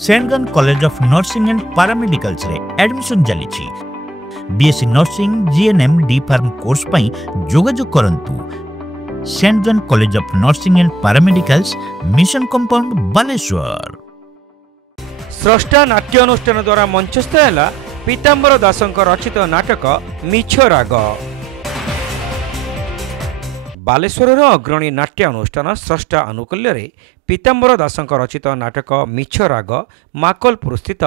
सेंटगन college of nursing and paramedicals रे admission चली BSc nursing GNM D pharm course पई जोगाजोग करंतु सेंटगन college of nursing and paramedicals mission compound Baleshwar. स्रष्टा नाट्य अनुष्ठान द्वारा मंचस्थ है पीताम्बर दासंक रचित नाटक मिछ राग। बालेश्वर अग्रणी नाट्य अनुष्ठान स्रष्टा अनुकूल्य पीताम्बर दासंक रचित नाटक मिछ राग माकलपुर स्थित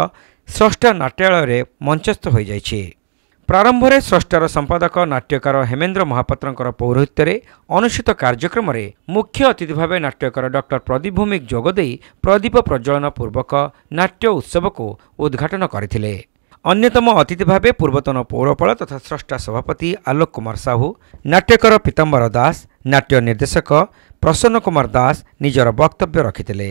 स्रष्टा नाट्यालय मंचस्थ हो जाइछे। प्रारंभ में स्रष्टार संपादक नाट्यकार हेमेंद्र महापात्र पौरोहित्य अनुष्ठित कार्यक्रम में मुख्य अतिथि भाव नाट्यकार डॉक्टर प्रदीप भौमिक जोगदे प्रदीप प्रज्वलन पूर्वक नाट्य उत्सव को उद्घाटन करथिले। अन्यतम अतिथि भाव पूर्वतन पौरपाल तथा स्रष्टा सभापति आलोक कुमार साहू, नाट्यकार पीताम्बर दास, नाट्य निर्देशक प्रसन्न कुमार दास निजर वक्तव्य रखिथिले।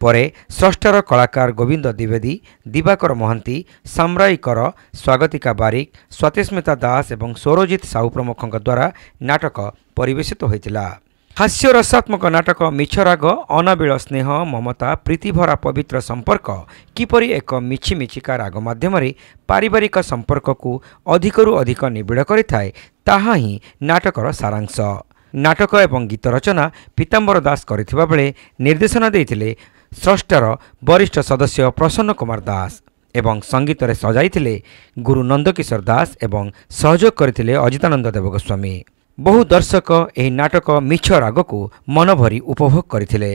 परे स्रष्टार कलाकार गोविंद द्विवेदी, दिवाकर महांती, साम्राई कर, स्वागतिका बारिक, स्वातिस्मिता दास एवं सौरजित साहू प्रमुखों द्वारा नाटक परिवेशित होइतिला। हास्य रसात्मक नाटक मिछ राग अनाबिल स्नेह ममता प्रीतिभरा पवित्र संपर्क किपरि एक मिछिमिछिका राग माध्यम पारिवारिक संपर्क को अधिकरु अधिक निबिड़ करिथाए ताहा ही नाटकर सारांश। नाटक एवं गीत रचना पीताम्बर दास करिथिबा बेले निर्देशना देइथिले स्रष्टार वरिष्ठ सदस्य प्रसन्न कुमार दास एवं संगीत रे सजाइथिले गुरु नंदकिशोर दास एवं सहयोग करथिले अजितानंद देवगोस्वामी। बहु दर्शक एही नाटक मिछ राग को मन भरी उपभोग करथिले।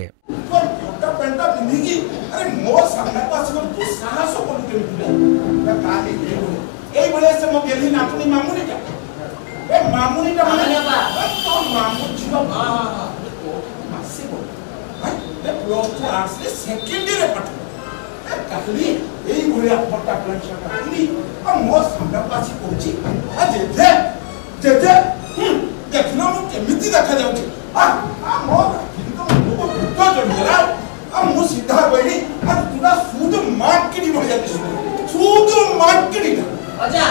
अच्छा